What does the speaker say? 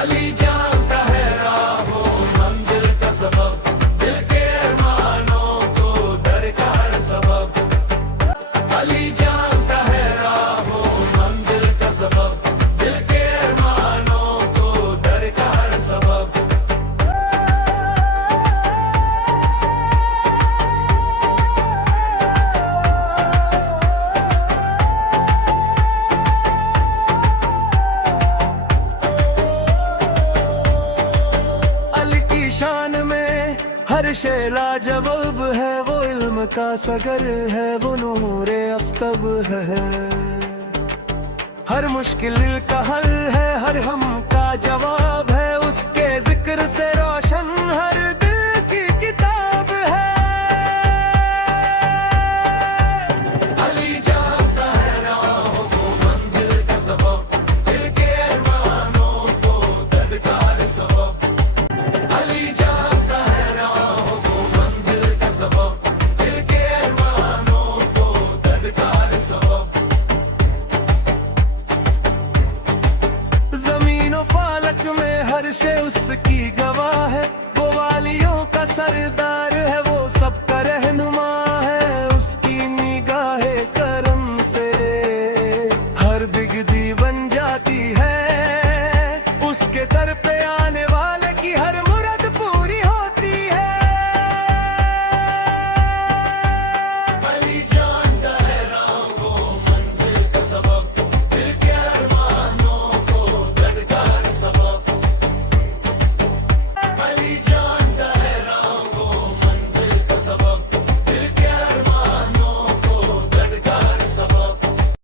अली जानता है राहों मंजिल का सबब, दिल के अरमानों को दरकार सबब। अली जानता है राहों मंजिल का सबब, दिल के अरमानों को दरकार सबब। शान में हर शे लाजवाब है, वो इल्म का सगर है, वो नूरे अफ्तब है। हर मुश्किल का हल है, हर हम का जवाब है, उसके जिक्र से रोशन हर दिल की किताब है। अली जानता है राहों को मंजिल का सबब, दिल के अरमानों को दरकार सबब। अली जानता है राहों को मंजिल का सबब, दिल के अरमानों को दरकार सबब। ज़मीन और फालक में हर शे उसकी गवाह है, वो वालियों का सरदार है, वो सबका रहनुमा है। उसकी निगाहे करम से हर बिगड़ी बन जाती है, उसके दर पे आने वाले की हर